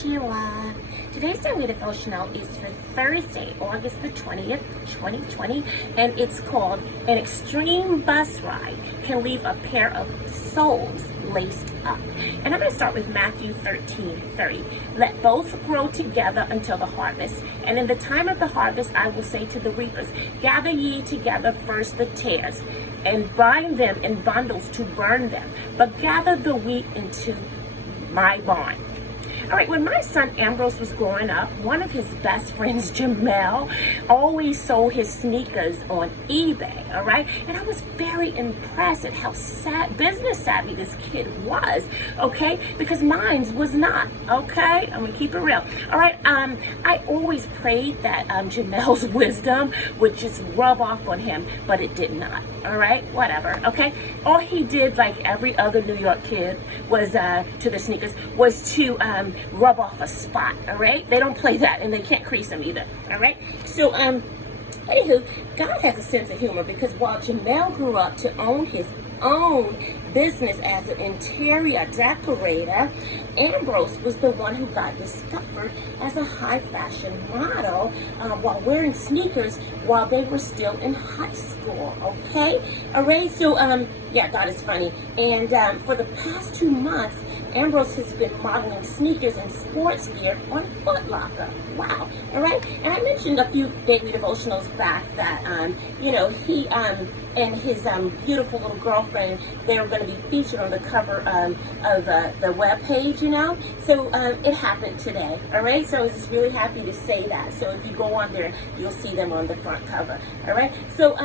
Konnichiwa. Today's daily devotional is for Thursday, August the 20th, 2020, and it's called An Extreme Bus Ride Can Leave a Pair of Souls Laced Up. And I'm going to start with Matthew 13:30. Let both grow together until the harvest. And in the time of the harvest, I will say to the reapers, gather ye together first the tares, and bind them in bundles to burn them, but gather the wheat into my barn. All right, when my son Ambrose was growing up, one of his best friends, Jamel, always sold his sneakers on eBay, all right? And I was very impressed at how business savvy this kid was, okay? Because mine was not, okay? I'm gonna keep it real. All right, I always prayed that Jamel's wisdom would just rub off on him, but it did not, all right? Whatever, okay? All he did, like every other New York kid, was, to the sneakers, was to rub off a spot, all right? They don't play that, and they can't crease them either, all right? So, anywho, God has a sense of humor, because while Jamel grew up to own his own business as an interior decorator, Ambrose was the one who got discovered as a high fashion model while wearing sneakers while they were still in high school, okay? All right, so, yeah, God is funny. And for the past 2 months, Ambrose has been modeling sneakers and sports gear on Foot Locker. Wow, all right? And I mentioned a few daily devotionals back that, you know, he and his beautiful little girlfriend, they were going to be featured on the cover of the web page, you know? So it happened today, all right? So I was just really happy to say that. So if you go on there, you'll see them on the front cover, all right? So,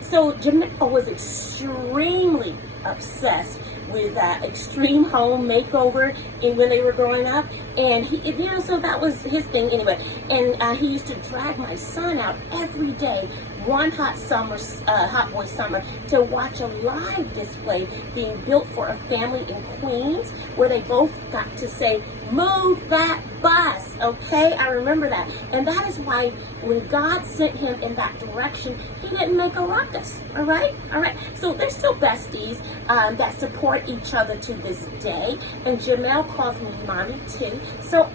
so Jamel was extremely obsessed with extreme home makeover when they were growing up, and he, you know, so that was his thing anyway. And he used to drag my son out every day, one hot boy summer, to watch a live display being built for a family in Queens, where they both got to say, "Move that bus," okay? I remember that. And that is why when God sent him in that direction, he didn't make a ruckus, all right? All right, so they're still besties that support each other to this day, and Jamel calls me mommy too, so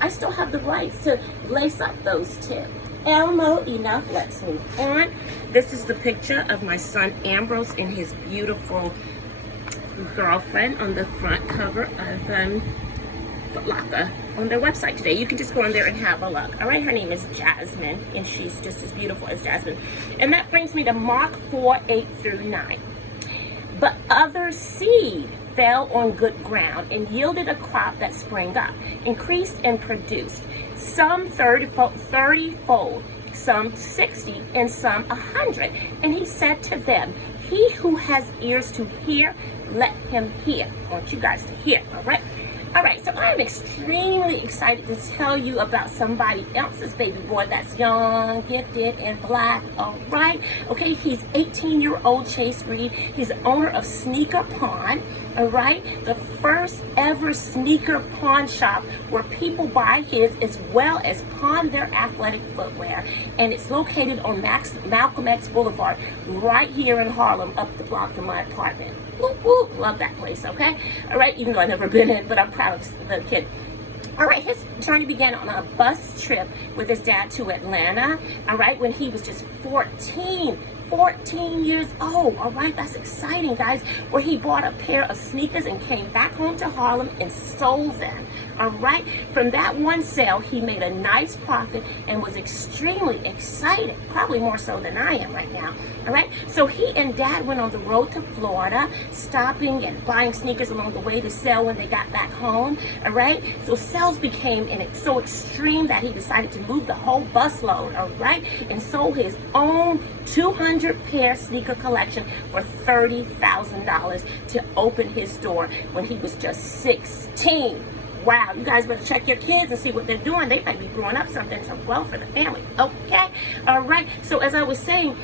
I still have the rights to lace up those two. Elmo, enough, let's move on. This is the picture of my son Ambrose and his beautiful girlfriend on the front cover of Foot Locker on their website today. You can just go on there and have a look. All right, her name is Jasmine, and she's just as beautiful as Jasmine. And that brings me to Mark 4:8-9. But other seed fell on good ground and yielded a crop that sprang up, increased and produced, some 30-fold, some 60, and some 100. And he said to them, he who has ears to hear, let him hear. I want you guys to hear, all right? All right, so I'm extremely excited to tell you about somebody else's baby boy that's young, gifted, and black, all right? Okay, he's 18-year-old Chase Reed. He's the owner of Sneaker Pawn, all right? The first ever sneaker pawn shop where people buy his as well as pawn their athletic footwear. And it's located on Malcolm X Boulevard, right here in Harlem, up the block from my apartment. Whoop, whoop. Love that place, okay? All right, even though I've never been in, but I'm proud of the kid. All right, his journey began on a bus trip with his dad to Atlanta, all right, when he was just 14 years old, all right? That's exciting, guys, where he bought a pair of sneakers and came back home to Harlem and sold them, all right? From that one sale, he made a nice profit and was extremely excited, probably more so than I am right now, all right? So he and Dad went on the road to Florida, stopping and buying sneakers along the way to sell when they got back home, all right? So sales became so extreme that he decided to move the whole busload, all right? And sold his own 200-pair sneaker collection for $30,000 to open his store when he was just 16. Wow, you guys better check your kids and see what they're doing. They might be growing up something well for the family, okay? All right, so as I was saying,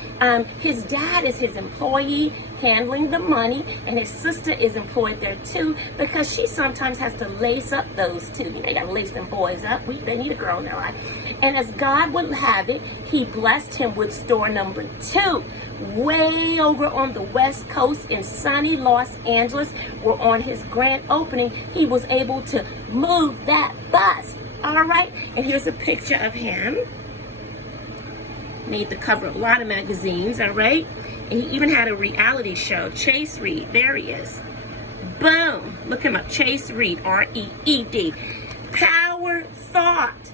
his dad is his employee handling the money, and his sister is employed there too, because she sometimes has to lace up those two. You know, you gotta lace them boys up. They need a girl in their life. And as God would have it, he blessed him with store number 2, way over on the West Coast in sunny Los Angeles, where on his grand opening, he was able to move that bus. All right, and here's a picture of him. Made the cover of a lot of magazines, all right? And he even had a reality show, Chase Reed. There he is. Boom. Look him up, Chase Reed, R-E-E-D. Power thought.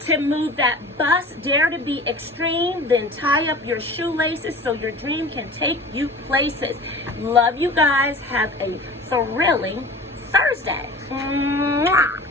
To move that bus, dare to be extreme, then tie up your shoelaces so your dream can take you places. Love you guys. Have a thrilling Thursday. Mwah.